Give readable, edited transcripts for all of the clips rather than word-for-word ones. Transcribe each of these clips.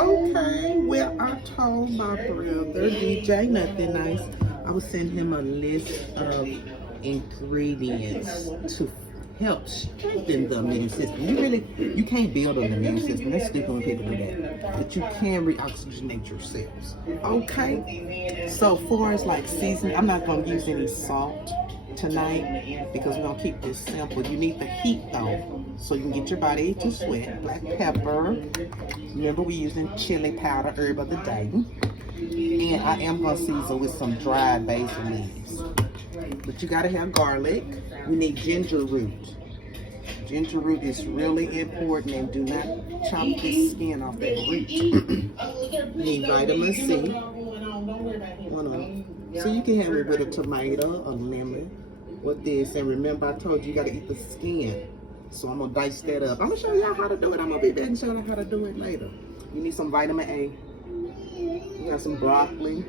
Okay, well, I told my brother, DJ Nothing Nice, I would send him a list of ingredients to help strengthen the immune system. You can't build an immune system. That's stupid when people do that. But you can reoxygenate your cells. Okay? So far as like seasoning, I'm not going to use any salt tonight because we're gonna keep this simple. You need the heat though, so you can get your body to sweat. Black pepper. Remember, we're using chili powder, herb of the day. And I am gonna season with some dried basil leaves. But you gotta have garlic. We need ginger root. Ginger root is really important, and do not chop the skin off that root. You need vitamin C. So you can have it with a tomato, a lemon, with this. And remember, I told you gotta eat the skin. So I'm gonna dice that up. I'm gonna show y'all how to do it. I'm gonna be back and show you how to do it later. You need some vitamin A. You got some broccoli,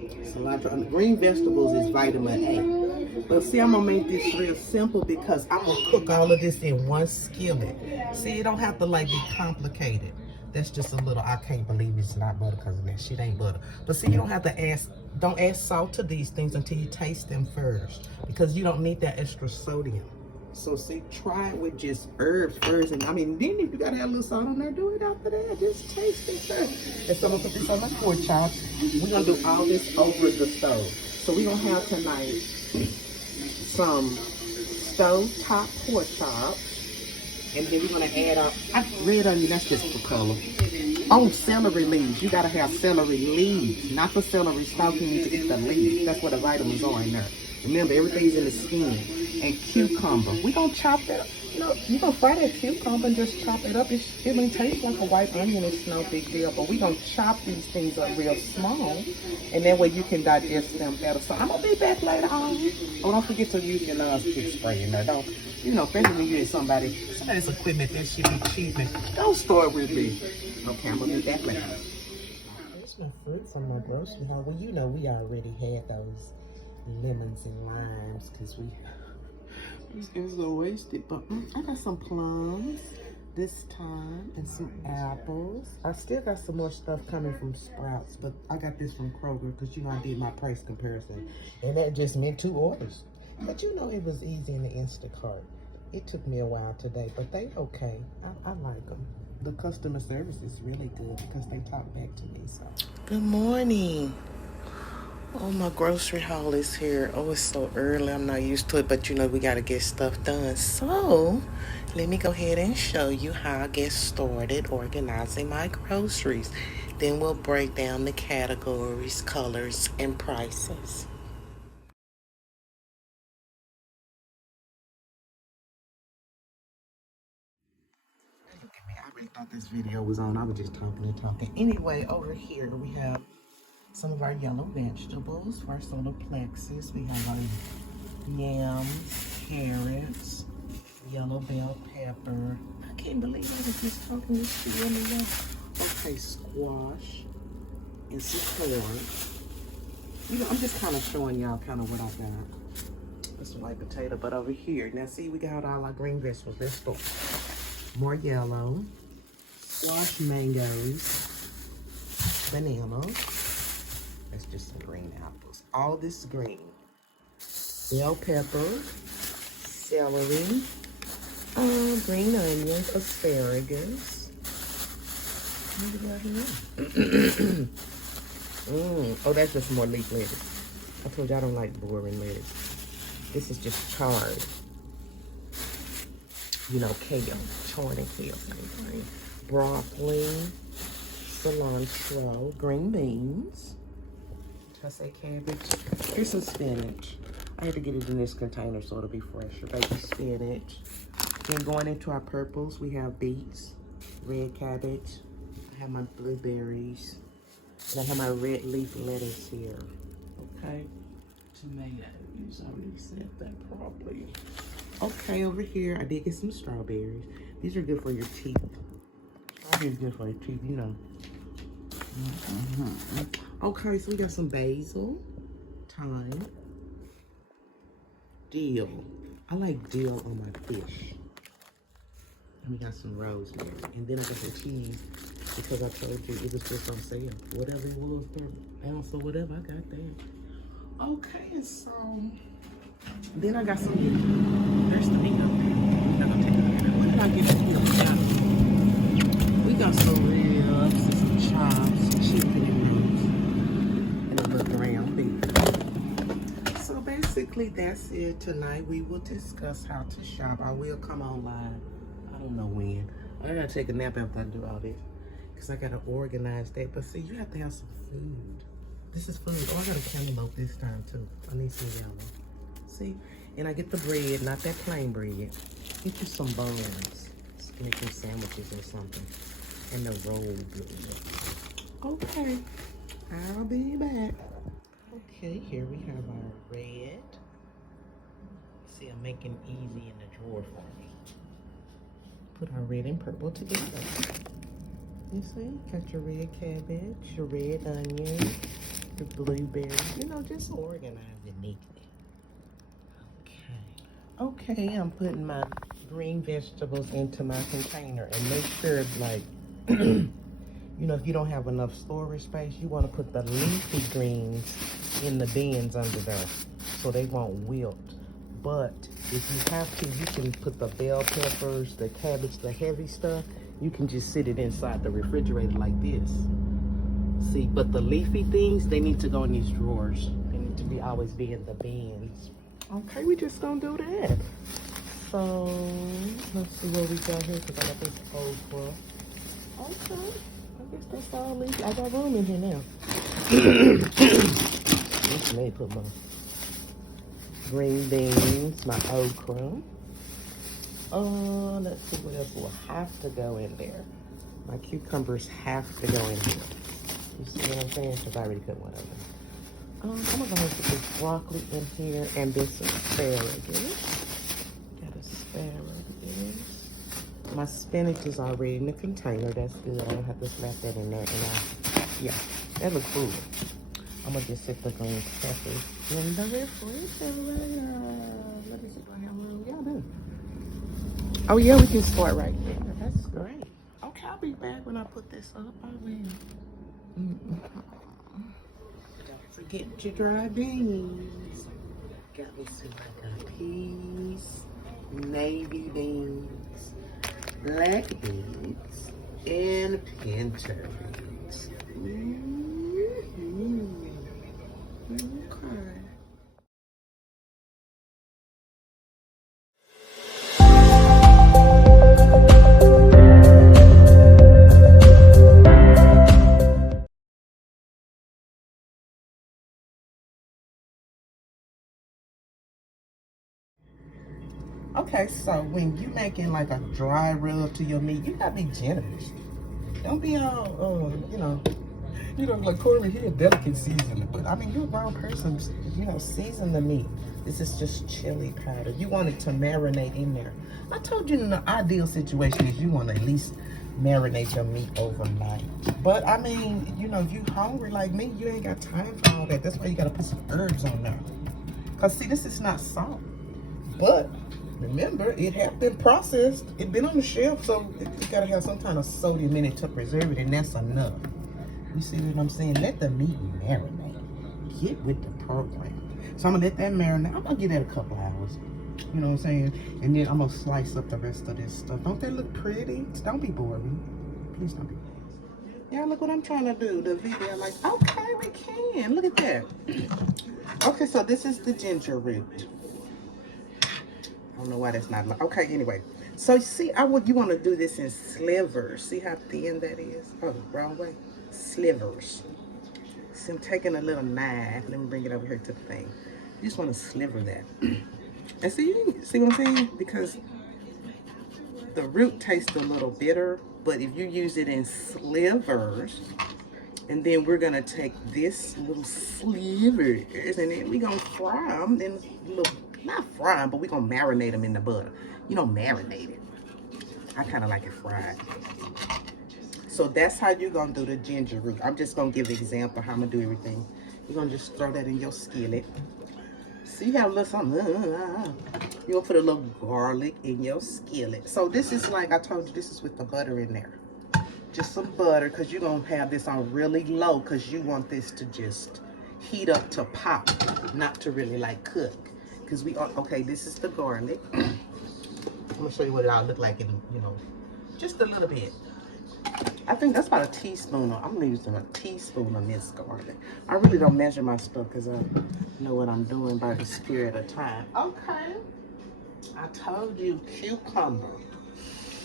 cilantro. And green vegetables is vitamin A. But see, I'm gonna make this real simple because I'm gonna cook all of this in one skillet. See, it don't have to like be complicated. That's just a little, I can't believe it's not butter because that shit ain't butter. But see, you don't have to don't add salt to these things until you taste them first because you don't need that extra sodium. So see, try it with just herbs first. And I mean, then if you gotta have a little salt on there, do it after that. Just taste it first. And so I'm gonna put this on my pork chop. We're gonna do all this over the stove. So we're gonna have tonight some stove top pork chop. And then we're gonna add up red onion, that's just for color. Oh, celery leaves. You gotta have celery leaves, not the celery stalk. You need to eat the leaves. That's where the vitamins are in there. Remember, everything's in the skin. And cucumber. We're gonna chop that up. You know, you're gonna fry that cucumber and just chop it up. It may taste like a white onion, it's no big deal. But we're gonna chop these things up real small. And that way you can digest them better. So I'm gonna be back later on. Oh, don't forget to use your non-stick spray in there. Don't, you know, especially when you're in somebody's equipment that should be cheap. And don't store it with me. Okay, I'm gonna be back later. There's no fruit from my grocery haul. Well, you know, we already had those lemons and limes because it's so wasted. But I got some plums this time and some apples. I still got some more stuff coming from Sprouts, but I got this from Kroger because you know I did my price comparison, and that just meant 2 orders. But you know it was easy in the Instacart. It took me a while today, but they okay. I like them. The customer service is really good because they talk back to me. So good morning. Oh, my grocery haul is here. Oh, it's so early. I'm not used to it, but you know we got to get stuff done. So let me go ahead and show you how I get started organizing my groceries. Then we'll break down the categories, colors, and prices. Look at me. I really thought this video was on. I was just talking and talking. Anyway, over here we have some of our yellow vegetables for our solar plexus. We have our yams, carrots, yellow bell pepper. I can't believe I was just talking this to you. Okay, squash and some corn. You know, I'm just kind of showing y'all kind of what I got. This white potato, but over here, now see, we got all our green vegetables. Let's go. More yellow, squash, mangoes, bananas. That's just some green apples. All this green. Bell pepper, celery, green onions, asparagus. What do we got here? Oh, that's just more leaf lettuce. I told you I don't like boring lettuce. This is just charred. You know, kale, charred and kale, same thing. Broccoli, cilantro, green beans. I say cabbage. Here's some spinach. I had to get it in this container so it'll be fresher. Baby spinach. Then going into our purples, we have beets, red cabbage. I have my blueberries. And I have my red leaf lettuce here. Okay. Tomatoes. I already said that properly. Okay, over here, I did get some strawberries. These are good for your teeth. Strawberries good for your teeth, you know. Okay, so we got some basil, thyme, dill. I like dill on my fish. And we got some rosemary. And then I got some cheese. because I told you it was just on sale. Whatever it was per ounce or whatever, I got that. Okay, so then I got some. There's the meat up there. I'm gonna take a look at it. What did I get from the bottom? We got some ribs and some chops, chicken and noodles, and a little ground beef. So basically, that's it tonight. We will discuss how to shop. I will come on live. I don't know when. I gotta take a nap after I do all this, because I gotta organize that. But see, you have to have some food. This is food. Oh, I got a cantaloupe this time too. I need some yellow. See? And I get the bread, not that plain bread. Get you some buns. Make some sandwiches or something. And the roll bread. Okay. I'll be back. Okay, here we have our red. See, I'm making easy in the drawer for me. Put our red and purple together. You see, got your red cabbage, your red onion, your blueberry. You know, just organize it neatly. Okay, I'm putting my green vegetables into my container, and make sure, like, you know, if you don't have enough storage space, you want to put the leafy greens in the bins under there so they won't wilt. But if you have to, you can put the bell peppers, the cabbage, the heavy stuff, you can just sit it inside the refrigerator like this. See, but the leafy things, they need to go in these drawers. They need to always be in the bins. Okay, we just gonna do that. So, let's see what we got here, because I got this okra. Okay, I guess that's all leafy. I got room in here now. This may put my green beans, my okra. Let's see what else will have to go in there. My cucumbers have to go in here. You see what I'm saying? Because I already put one of them. I'm gonna go ahead and put this broccoli in here and this asparagus. Got asparagus. My spinach is already in the container. That's good. I don't have to slap that in there. And yeah, that looks good. I'm gonna just sit the green peppers in the refrigerator. Let me see if I have room. Yeah, I do. Oh yeah, we can start right there. That's great. Okay, I'll be back when I put this up. I will. Don't forget your dry beans. Got me some peas, navy beans, black beans, and pinto beans. Okay. Okay, so when you making like a dry rub to your meat, you gotta be generous. Don't be all, like Corey here, delicate seasoning. But I mean, you're a grown person, season the meat. This is just chili powder. You want it to marinate in there. I told you in the ideal situation is you want to at least marinate your meat overnight. But I mean, if you hungry like me, you ain't got time for all that. That's why you gotta put some herbs on there. Cause see, this is not salt. But remember, it had been processed. It been on the shelf, so it gotta have some kind of sodium in it to preserve it, and that's enough. You see what I'm saying? Let the meat marinate. Get with the program. So I'm gonna let that marinate. I'm gonna give that a couple hours. You know what I'm saying? And then I'm gonna slice up the rest of this stuff. Don't that look pretty? Don't be boring. Please don't be boring. Yeah, look what I'm trying to do. The video, like, okay, we can. Look at that. Okay, so this is the ginger root. I don't know why that's not, okay, anyway. So see, you want to do this in slivers. See how thin that is? Oh, wrong way. Slivers. See, I'm taking a little knife. Let me bring it over here to the thing. You just want to sliver that. And see what I'm saying? Because the root tastes a little bitter, but if you use it in slivers, and then we're gonna take this little slivers, and then we're gonna fry them, then not fry them, but we're gonna marinate them in the butter. Marinate it. I kind of like it fried. So that's how you're gonna do the ginger root. I'm just gonna give an example of how I'm gonna do everything. You're gonna just throw that in your skillet. So you have a little something. You're gonna put a little garlic in your skillet. So this is like I told you, this is with the butter in there. just some butter, because you're going to have this on really low, because you want this to just heat up to pop, not to really like cook. Because we are, okay, this is the garlic. I'm going to show you what it all look like in, you know, just a little bit. I think that's about a teaspoon. I'm using a teaspoon of minced garlic. I really don't measure my stuff because I know what I'm doing by the spirit of time. Okay. I told you, cucumber.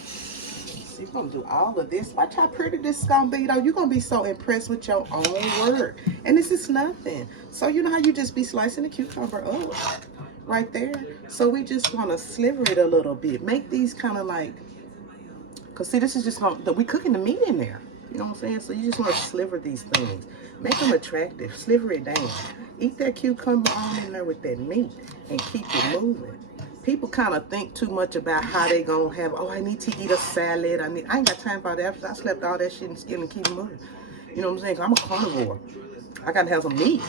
So you're going to do all of this. Watch how pretty this is going to be, though. You're going to be so impressed with your own work. And this is nothing. So you know how you just be slicing the cucumber up right there? So we just want to sliver it a little bit. Make these kind of like, because see, this is just going to, we cooking the meat in there. You know what I'm saying? So you just want to sliver these things. Make them attractive. Sliver it down. Eat that cucumber on in there with that meat and keep it moving. People kind of think too much about how they gonna have, oh, I need to eat a salad. I ain't got time for that. I slept all that shit and skin and keep it moving. You know what I'm saying? I'm a carnivore. I gotta have some meat.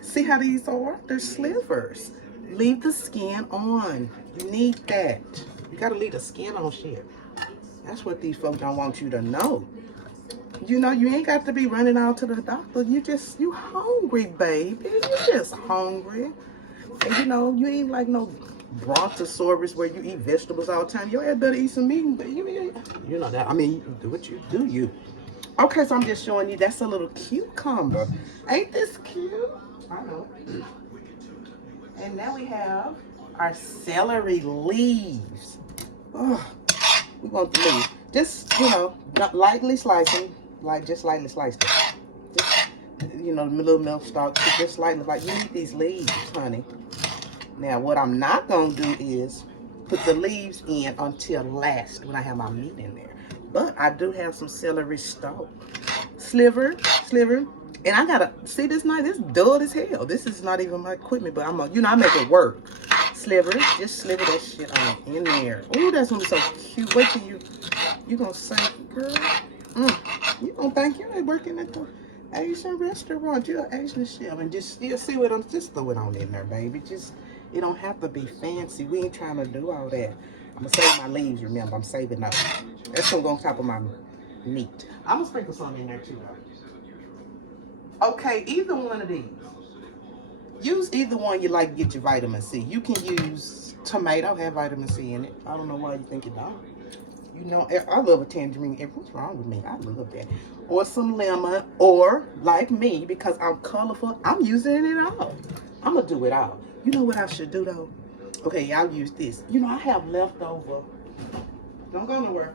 See how these are? They're slivers. Leave the skin on. You need that. You gotta leave the skin on shit. That's what these folks don't want you to know. You know, you ain't got to be running out to the doctor. You hungry, baby. You just hungry. And you know, you ain't like no brontosaurus where you eat vegetables all the time. Your ass better eat some meat, but you know that. I mean, you do what you do, you. Okay, so I'm just showing you that's a little cucumber. Ain't this cute? I know. And now we have our celery leaves. Oh, we want the leaves. Just, you know, lightly slicing, just lightly sliced it. Just, you know, the little milk stalk, just lightly, like you need these leaves, honey. Now, what I'm not going to do is put the leaves in until last when I have my meat in there. But I do have some celery stalk. Sliver. And I got to, see this knife? This dull as hell. This is not even my equipment, but I'm going to, you know, I make it work. Sliver. Just sliver that shit on in there. Ooh, that's going to be so cute. Wait till you going to say, girl, you going to think you ain't working at the Asian restaurant. You're an Asian chef. And just, you see what I'm, just throw it on in there, baby. Just, it don't have to be fancy. We ain't trying to do all that. I'm going to save my leaves, remember. I'm saving up. That's going to go on top of my meat. I'm going to sprinkle some in there, too, though. Okay, either one of these. Use either one you like to get your vitamin C. You can use tomato, have vitamin C in it. I don't know why you think it don't. You know, I love a tangerine. What's wrong with me? I love that. Or some lemon, or like me, because I'm colorful, I'm using it all. I'm going to do it all. You know what I should do, though? Okay, y'all use this. You know, I have leftover. Don't go nowhere.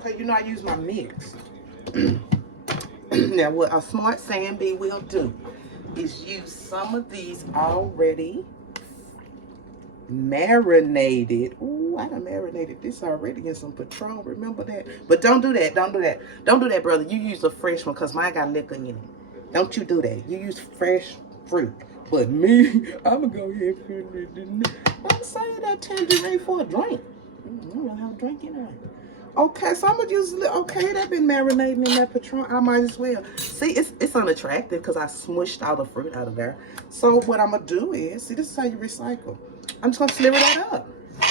Okay, you know, I use my mix. Now, what a smart Sam B will do is use some of these already marinated. Ooh, I done marinated this already in some Patron. Remember that? But don't do that. Don't do that. Don't do that, brother. You use a fresh one because mine got liquor in it. Don't you do that. You use fresh fruit. But me, I'm going to go ahead and put it in there. I'm saying that tangerine for a drink. I don't know how to drink anyway. Okay, so I'm going to use, okay, that been marinating in that Patron. I might as well. See, it's unattractive because I smushed all the fruit out of there. So what I'm going to do is, see, this is how you recycle. I'm just going to sliver that up.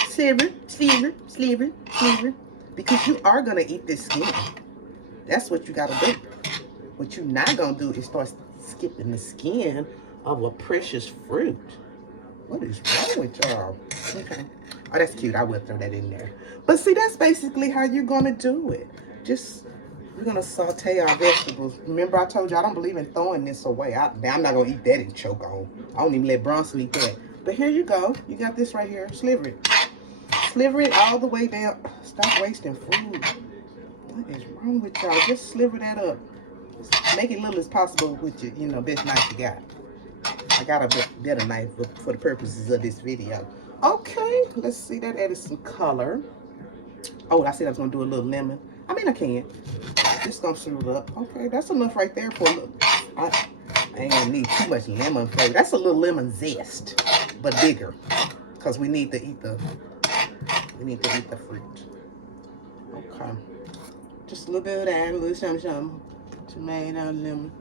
Sliver. Because you are going to eat this skin. That's what you got to do. What you're not going to do is start skipping the skin of a precious fruit. What is wrong with y'all? Okay. Oh, that's cute. I will throw that in there. But see, that's basically how you're going to do it. Just, we're going to saute our vegetables. Remember, I told you I don't believe in throwing this away. I'm not going to eat that and choke on. I don't even let Bronson eat that. But here you go. You got this right here. Sliver it. Sliver it all the way down. Stop wasting food. What is wrong with y'all? Just sliver that up. Just make it little as possible with your, you know, best knife you got. I got a better knife for the purposes of this video. Okay, let's see, that added some color. Oh, I said I was gonna do a little lemon. I mean, I can. Just gonna stir it up. Okay, that's enough right there for a little. I ain't gonna need too much lemon flavor. That's a little lemon zest, but bigger, cause we need to eat the fruit. Okay, just a little bit of that, a little something, tomato, lemon.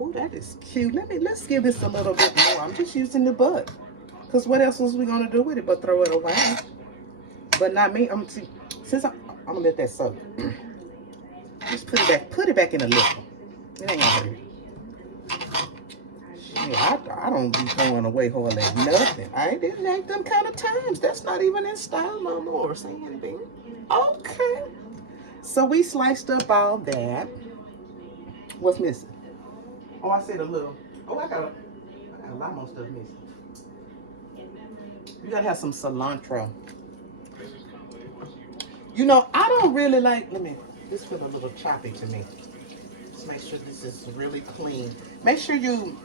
Oh, that is cute. Let's give this a little bit more. I'm just using the butt. Because what else was we going to do with it but throw it away? But not me. Since I'm gonna let that soak. Just put it back in a liquor. It ain't gonna hurt it. Yeah, I don't be throwing away hardly nothing. It ain't them kind of times. That's not even in style no more, Sandy. Okay. So we sliced up all that. What's missing? Oh, I said a little. Oh, I got a lot more stuff missing. You gotta have some cilantro. You know, I don't really like, this feels a little choppy to me. Let's make sure this is really clean. Make sure you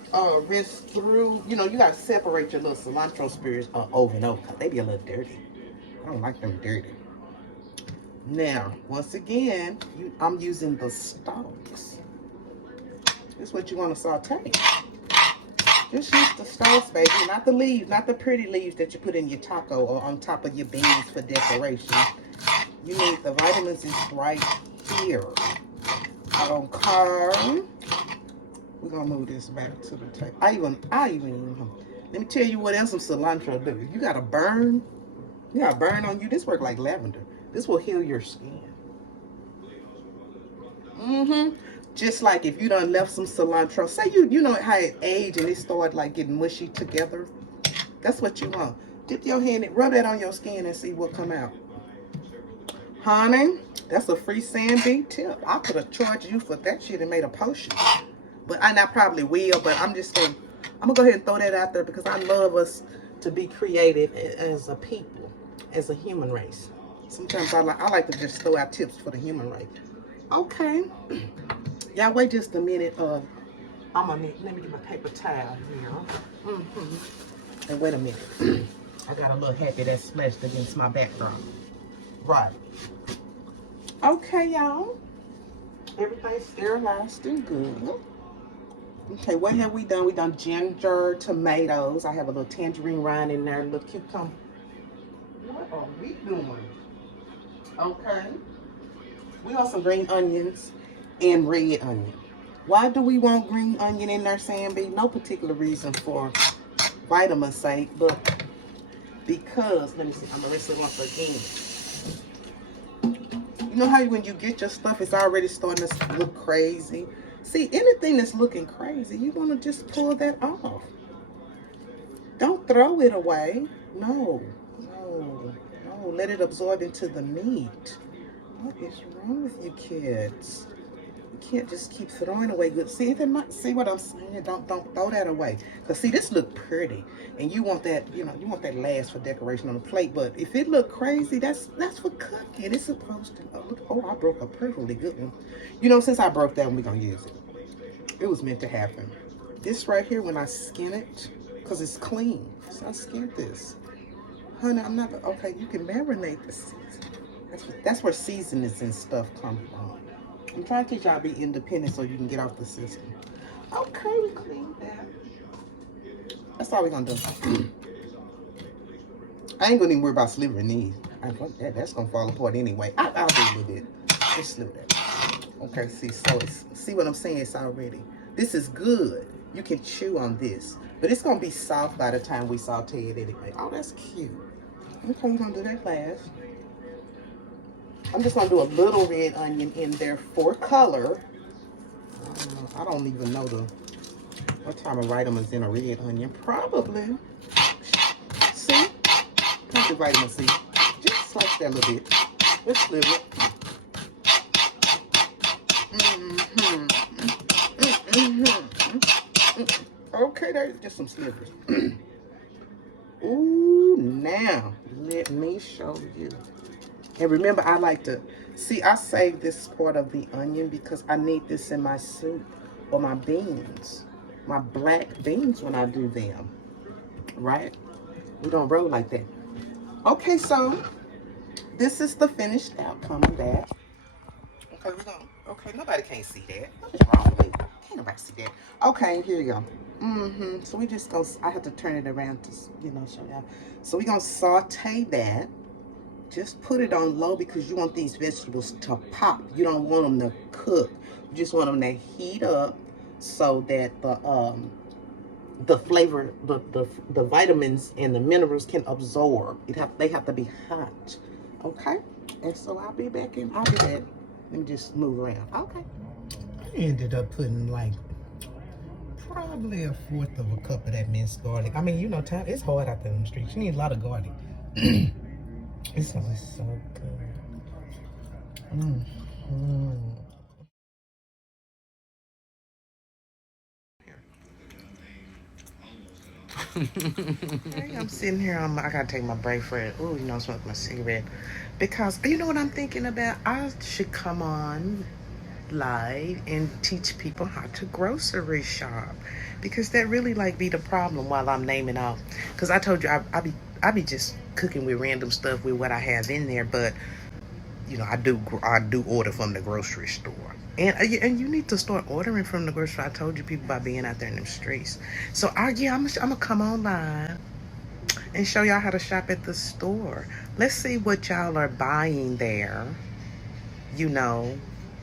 rinse through, you gotta separate your little cilantro spears over and over, because they be a little dirty. I don't like them dirty. Now, once again, I'm using the stalks. This is what you want to saute. Just use the stalks, baby, not the leaves, not the pretty leaves that you put in your taco or on top of your beans for decoration. You need the vitamins is right here. Okay. We're gonna move this back to the table. I even let me tell you what else some cilantro do. You got a burn on you. This work like lavender. This will heal your skin. Just like if you done left some cilantro. Say you know how it aged and it started like getting mushy together. That's what you want. Dip your hand and rub that on your skin and see what come out. Honey, that's a free Sandy tip. I could have charged you for that shit and made a potion. But I probably will, but I'm gonna go ahead and throw that out there because I love us to be creative as a people, as a human race. Sometimes I like to just throw out tips for the human race. Okay. Y'all wait just a minute. Let me get my paper towel here. And wait a minute. I got a little happy that splashed against my background. Right. Okay, y'all. Everything's sterilized and good. Okay, what have we done? We done ginger, tomatoes. I have a little tangerine rind in there, a little cucumber. What are we doing? Okay. We want some green onions and red onion. Why do we want green onion in there, Sandy? No particular reason for vitamin's sake, but because, let me see, I'm gonna rinse it once again. You know how when you get your stuff, it's already starting to look crazy? See, anything that's looking crazy, you want to just pull that off. Don't throw it away. No. Let it absorb into the meat. What is wrong with you kids? You can't just keep throwing away good. See what I'm saying? Don't throw that away. Cause see, this look pretty, and you want that, you want that last for decoration on the plate. But if it look crazy, that's for cooking. It's supposed to. Oh, I broke a perfectly good one. Since I broke that one, we're gonna use it. It was meant to happen. This right here, when I skin it, cause it's clean, so I skinned this. Honey, I'm not okay. You can marinate the season. That's where seasonings and stuff come from. I'm trying to teach y'all to be independent so you can get off the system. Okay, we cleaned that. That's all we're gonna do. I ain't gonna even worry about slivering these. That's gonna fall apart anyway. I'll do a little bit. Just sliver that. Okay, see what I'm saying? It's already. This is good. You can chew on this, but it's gonna be soft by the time we saute it anyway. Oh, that's cute. Okay, we're gonna do that last. I'm just gonna do a little red onion in there for color. I don't even know what type of vitamins in a red onion. Probably. See? Plenty of vitamin C. Just slice that a little bit. Let's flip it. Okay, there's just some slivers. Ooh, now let me show you. And remember, I like to, I save this part of the onion because I need this in my soup or my beans, my black beans when I do them, right? We don't roll like that. Okay, so this is the finished outcome of that. Okay, nobody can't see that. What is wrong with me? Can't nobody see that. Okay, here you go. So we just go, I have to turn it around to, show y'all. So we're going to saute that. Just put it on low because you want these vegetables to pop. You don't want them to cook. You just want them to heat up so that the flavor, the vitamins and the minerals can absorb. They have to be hot. Okay? And so I'll be back. Let me just move around. Okay. I ended up putting like probably a fourth of a cup of that minced garlic. I mean, you know, it's hard out there in the streets. You need a lot of garlic. It's so good. I'm sitting here. I gotta take my break for it. Oh, you know, smoke my cigarette because you know what I'm thinking about. I should come on live and teach people how to grocery shop because that really like be the problem while I'm naming off. Because I told you I be just cooking with random stuff with what I have in there, but you know I do order from the grocery store. And you need to start ordering from the grocery store. I told you people about being out there in them streets. So I'm gonna come on live and show y'all how to shop at the store. Let's see what y'all are buying there, you know,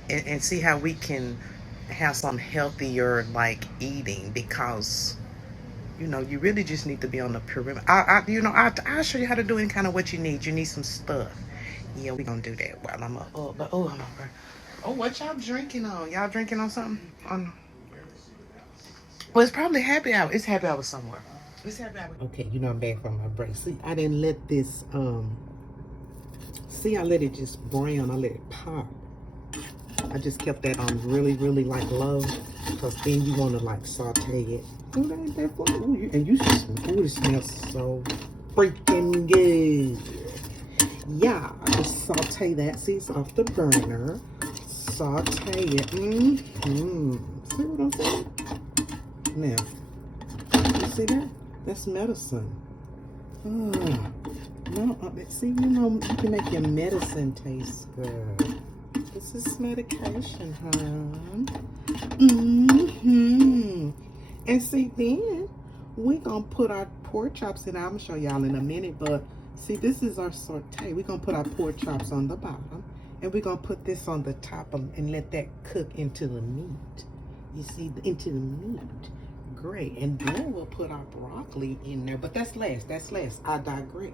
and see how we can have some healthier like eating because you know you really just need to be on the perimeter. I'll show you how to do any kind of what you need. You need some stuff. Yeah, we gonna do that while I'm up. I'm over. Oh, what y'all drinking on? Y'all drinking on something? Well, it's probably happy hour. It's happy hour somewhere. It's happy hour. Okay, you know I'm back from my break. See, I didn't let this, I let it just brown. I let it pop. I just kept that on really, really like low because then you want to like saute it. Ooh, that ain't that fun. Ooh, it smells so freaking good. Yeah, just saute that. See, it's off the burner. Saute it. See what I'm saying? Now, you see that? That's medicine. See, you know, you can make your medicine taste good. This is medication, hon. And see, then we're gonna put our pork chops in. I'm gonna show y'all in a minute, but see, this is our saute. We're gonna put our pork chops on the bottom, and we're gonna put this on the top and let that cook into the meat. You see, into the meat. Great. And then we'll put our broccoli in there, but that's last. I digress.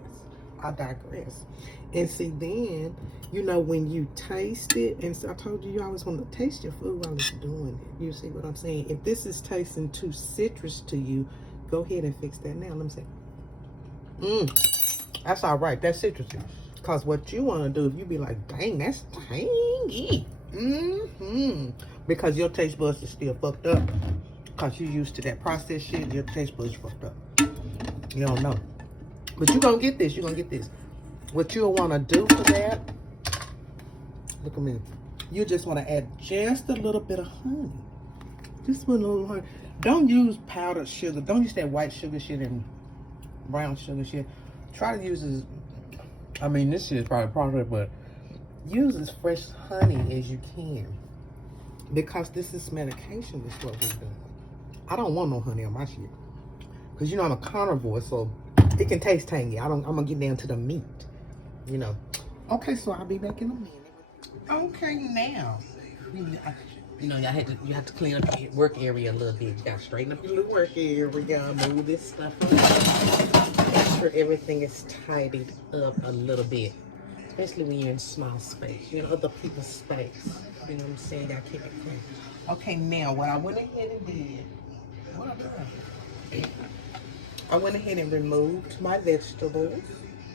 And see, then, you know, when you taste it, and so I told you always want to taste your food while it's doing it. You see what I'm saying? If this is tasting too citrus to you, go ahead and fix that now. Let me say, that's all right. That's citrusy. Because what you want to do, if you be like, dang, that's tangy. Because your taste buds is still fucked up. Because you're used to that processed shit, your taste buds fucked up. You don't know. But you're going to get this. What you'll want to do for that, look at me. You just want to add just a little bit of honey. Just a little honey. Don't use powdered sugar. Don't use that white sugar shit and brown sugar shit. Try to use this. I mean, this shit is probably product, but use as fresh honey as you can. Because this is medication, is what we're doing. I don't want no honey on my shit. Because, you know, I'm a carnivore, so it can taste tangy. I'm going to get down to the meat, you know. Okay, so I'll be back in a minute. Okay, now. You know, you have to clean up your work area a little bit. You got to straighten up your little work area. Move this stuff around. Make sure everything is tidied up a little bit. Especially when you're in small space. You know, other people's space. You know what I'm saying? You got to keep it clean. Okay, now, what I went ahead and did. I went ahead and removed my vegetables,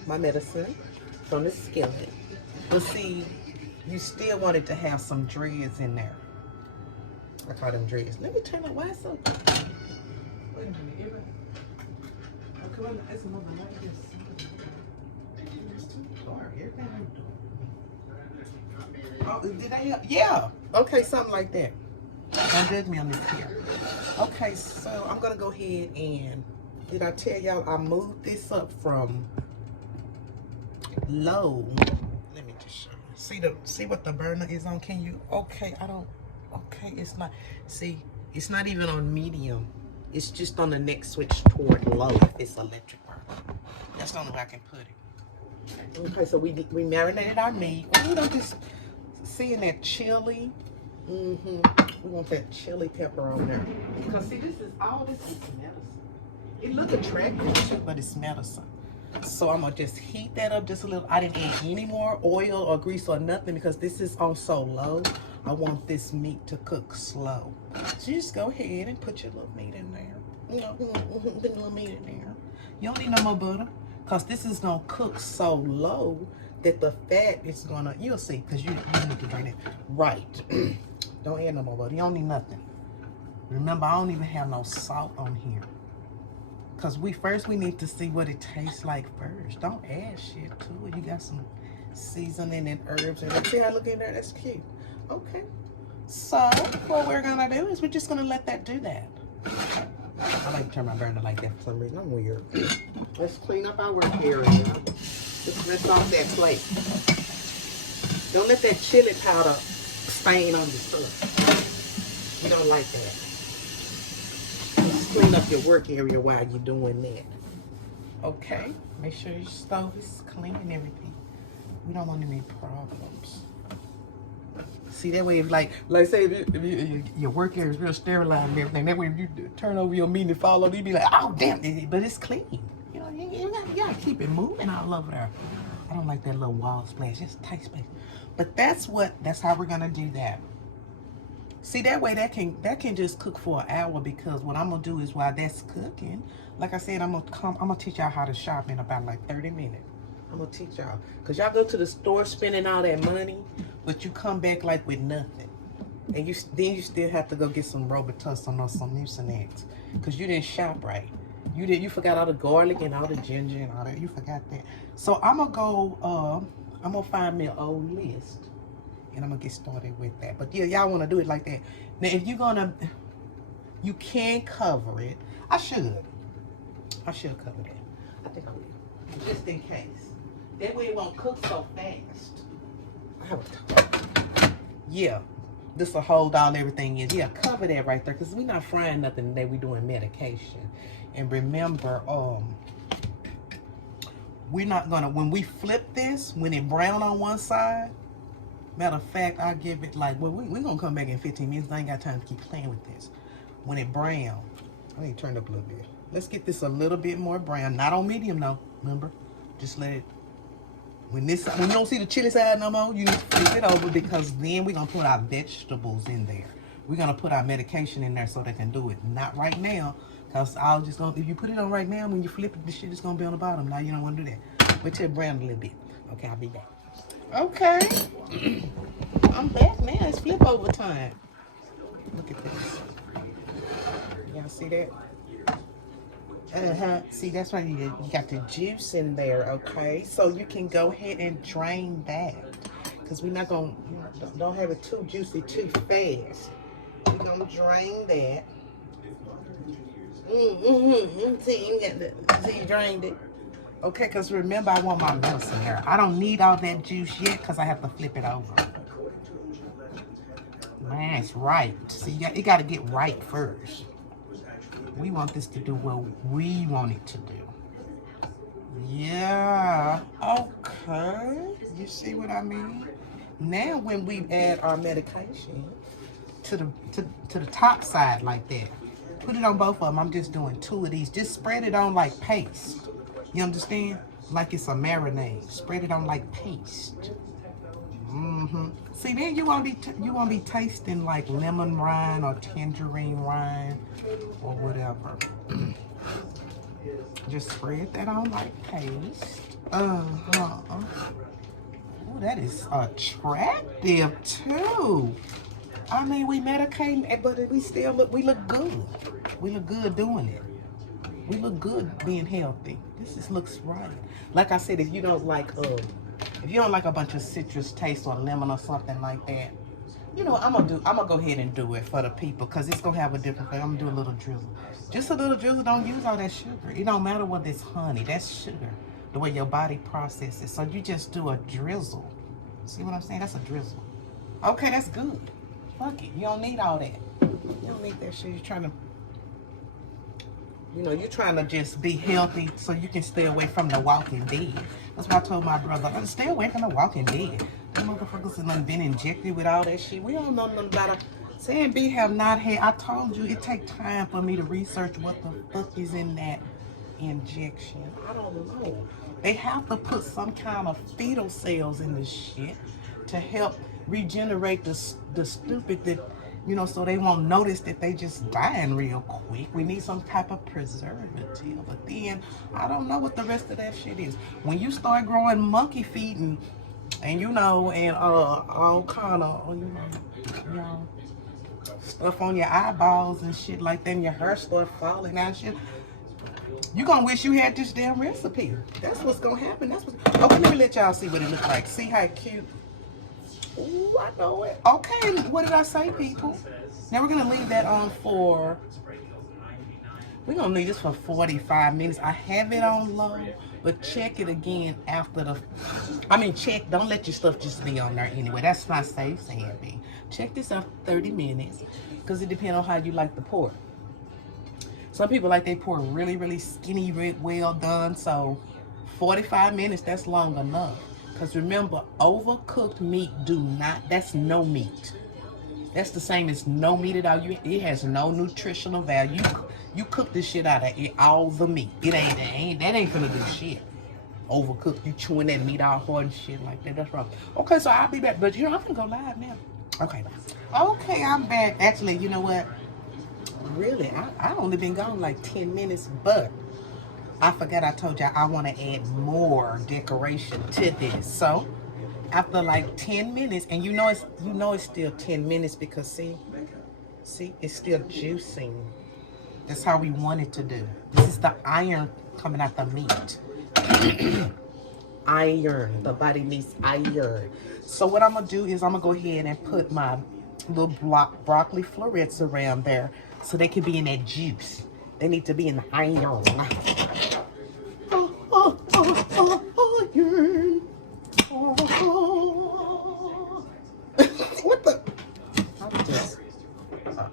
my medicine, from the skillet. But see, you still wanted to have some dreads in there. I call them dreads. Let me turn it. Why is so? Wait a minute. It's too dark. Everything I'm doing. Oh, did I help? Yeah. Okay, something like that. Don't judge me on this here. Okay, so I'm gonna go ahead and, did I tell y'all I moved this up from low? Let me just show you. See what the burner is on? Can you? Okay, it's not. See, it's not even on medium. It's just on the next switch toward low. It's electric burner. That's the only way I can put it. Okay, so we marinated our meat. We don't just seeing that chili. We want that chili pepper on there. Because see, all this is medicine. It looks attractive too, but it's medicine. So I'm gonna just heat that up just a little. I didn't add any more oil or grease or nothing because this is on so low. I want this meat to cook slow. So you just go ahead and put your little meat in there. Put a little meat in there. You don't need no more butter because this is gonna cook so low that the fat is gonna, you'll see, because you need to drain it. Right. Don't add no more butter. You don't need nothing. Remember, I don't even have no salt on here. Because we need to see what it tastes like first. Don't add shit to it. You got some seasoning and herbs. And see how I look in there? That's cute. Okay. So, what we're going to do is we're just going to let that do that. I like to turn my burner like that for some reason. I'm weird. Let's clean up our work area. Just rinse off that plate. Don't let that chili powder stain on your stuff. We don't like that. Clean up your work area while you're doing that. Okay, make sure your stove is clean and everything. We don't want any problems. See, that way, if like say if your work area is real sterilized and everything, that way if you turn over your meat and fall over, you be like, oh damn, but it's clean. You know, you gotta keep it moving all over there. I don't like that little wall splash, just tight space. But that's how we're gonna do that. See, that way that can just cook for an hour, because what I'm gonna do is while that's cooking, like I said, I'm gonna teach y'all how to shop in about like 30 minutes. I'm gonna teach y'all, cause y'all go to the store spending all that money, but you come back like with nothing, and then you still have to go get some Robitussin or some Mucinex, cause you didn't shop right. You forgot all the garlic and all the ginger and all that. You forgot that. So I'm gonna find me an old list. And I'm gonna get started with that. But yeah, y'all wanna do it like that. Now, if you can cover it. I should cover that. I think I will. Just in case. That way it won't cook so fast. Yeah, this will hold all everything in. Yeah, cover that right there, because we're not frying nothing today. We're doing medication. And remember, we're not gonna, when we flip this, when it brown on one side, matter of fact, I'll give it like, well, we're going to come back in 15 minutes. I ain't got time to keep playing with this. When it brown, I need to turn it up a little bit. Let's get this a little bit more brown. Not on medium, though. Remember? Just let it, when you don't see the chili side no more, you flip it over, because then we're going to put our vegetables in there. We're going to put our medication in there so they can do it. Not right now, because if you put it on right now, when you flip it, the shit is going to be on the bottom. Now you don't want to do that. Wait till it brown a little bit. Okay, I'll be back. Okay, I'm back now. It's flip over time. Look at this. Y'all see that? See, that's why you got the juice in there. Okay, so you can go ahead and drain that, because we're not gonna don't have it too juicy too fast. We're gonna drain that. See, you drained it. Okay, because remember, I want my medicine here. I don't need all that juice yet, because I have to flip it over. Man, it's right. See, you got to get right first. We want this to do what we want it to do. Yeah. Okay. You see what I mean? Now, when we add our medication to the top side like that, put it on both of them. I'm just doing 2 of these. Just spread it on like paste. You understand? Like it's a marinade. Spread it on like paste. See, then you won't be tasting like lemon rind or tangerine rind or whatever. Just spread that on like paste. Oh, that is attractive too. I mean, we medicate, but we look good. We look good doing it. We look good being healthy. This just looks right. Like I said, if you don't like a bunch of citrus taste or lemon or something like that, you know, I'm gonna go ahead and do it for the people, because it's gonna have a different thing. I'm gonna do a little drizzle. Just a little drizzle. Don't use all that sugar. It don't matter whether it's honey. That's sugar. The way your body processes. So you just do a drizzle. See what I'm saying? That's a drizzle. Okay, that's good. Fuck it. You don't need all that. You don't need that shit. You're trying to just be healthy so you can stay away from the walking dead. That's why I told my brother, stay away from the walking dead. Them motherfuckers have been injected with all that shit. We don't know nothing about it. Saying have not had, I told you, it take time for me to research what the fuck is in injection. I don't know. They have to put some kind of fetal cells in this shit to help regenerate the stupid that, you know, so they won't notice that they just dying real quick. We need some type of preservative. But then, I don't know what the rest of that shit is. When you start growing monkey feet and you know, and all kind of, you know, stuff on your eyeballs and shit like that, and your hair start falling out, shit, you gonna wish you had this damn recipe. That's what's gonna happen. That's what. Okay, let me let y'all see what it looks like. See how cute. Ooh, I know it. Okay, what did I say, people? Now we're gonna leave that on for. We're gonna leave this for 45 minutes. I have it on low, but check it again after the. I mean, check. Don't let your stuff just be on there anyway. That's not safe saying. Check this after 30 minutes, because it depends on how you like the pork. Some people like they pork really, really skinny, well done. So 45 minutes, that's long enough. Because remember, overcooked meat that's no meat. That's the same as no meat at all. It has no nutritional value. You cook this shit out of it, all the meat. That ain't gonna do shit. Overcooked, you chewing that meat all hard and shit like that. That's wrong. Okay, so I'll be back. But you know, I'm gonna go live now. Okay, I'm back. Actually, you know what? Really, I only been gone like 10 minutes, but I forgot I told y'all I want to add more decoration to this. So after like 10 minutes, and you know it's still 10 minutes because see, it's still juicing. That's how we want it to do. This is the iron coming out the meat. Iron. The body needs iron. So what I'm gonna do is I'm gonna go ahead and put my little broccoli florets around there so they can be in that juice. They need to be in the iron. Iron. What the?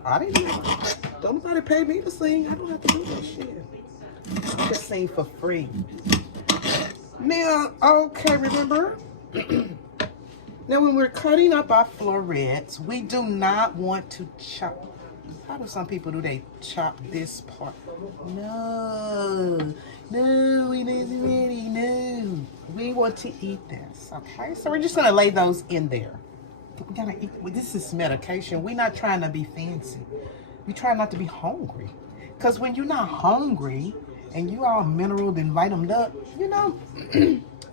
I didn't. Don't nobody pay me to sing. I don't have to do that shit. I just sing for free. Now, okay, remember? Now, when we're cutting up our florets, we do not want to chop. How do some people do? They chop this part. No, we didn't really. No, we want to eat this. Okay, so we're just gonna lay those in there. We gotta eat. This is medication. We're not trying to be fancy. We try not to be hungry. Cause when you're not hungry and you all mineraled and vitamin up, you know,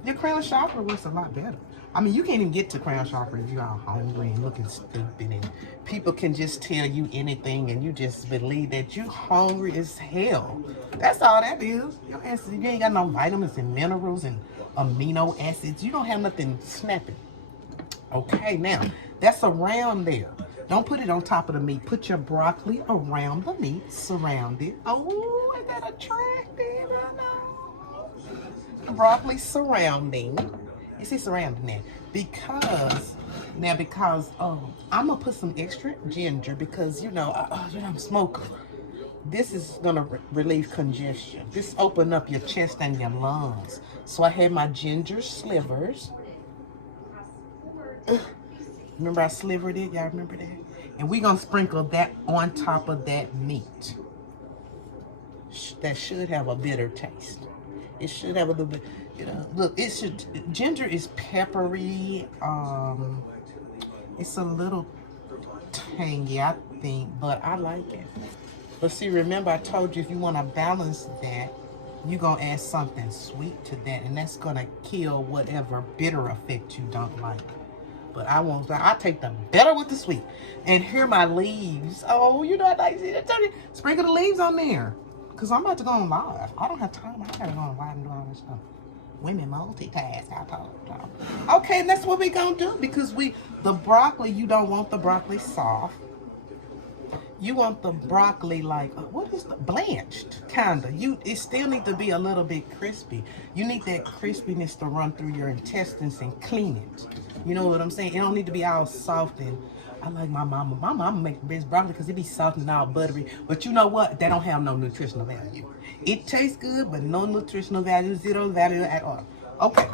your crown chakra works a lot better. I mean, you can't even get to crown chakra if you're all hungry and looking stupid, and people can just tell you anything and you just believe that you hungry as hell. That's all that is. You ain't got no vitamins and minerals and amino acids. You don't have nothing snapping. Okay, now that's around there. Don't put it on top of the meat. Put your broccoli around the meat, surround it. Oh, is that attractive? I know. Broccoli surrounding. You see surrounding there. Because I'm gonna put some extra ginger because you know I'm a smoker. This is gonna relieve congestion. This open up your chest and your lungs. So I had my ginger slivers. Remember I slivered it? Y'all remember that? And we're going to sprinkle that on top of that meat. That should have a bitter taste. It should have a little bit, you know. Look, ginger is peppery. It's a little tangy, I think, but I like it. But see, remember I told you if you want to balance that, you're going to add something sweet to that, and that's going to kill whatever bitter effect you don't like. But I take the better with the sweet. And here are my leaves. Oh, you know what I see? Sprinkle the leaves on there. Because I'm about to go on live. I don't have time. I gotta go on live and do all this stuff. Women multitask, I told you. Okay, and that's what we're gonna do. Because the broccoli, you don't want the broccoli soft. You want the broccoli like, what is the blanched, kinda. It still need to be a little bit crispy. You need that crispiness to run through your intestines and clean it. You know what I'm saying? It don't need to be all soft and I like my mama. My mama makes the best broccoli because it be soft and all buttery. But you know what? They don't have no nutritional value. It tastes good, but no nutritional value, zero value at all. Okay.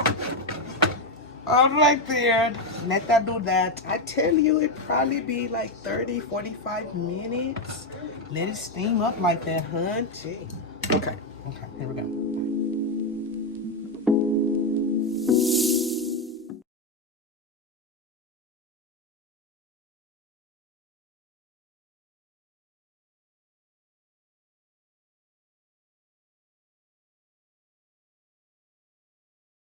All right there. Let that do that. I tell you, it probably be like 30, 45 minutes. Let it steam up like that, hunty. Okay, here we go.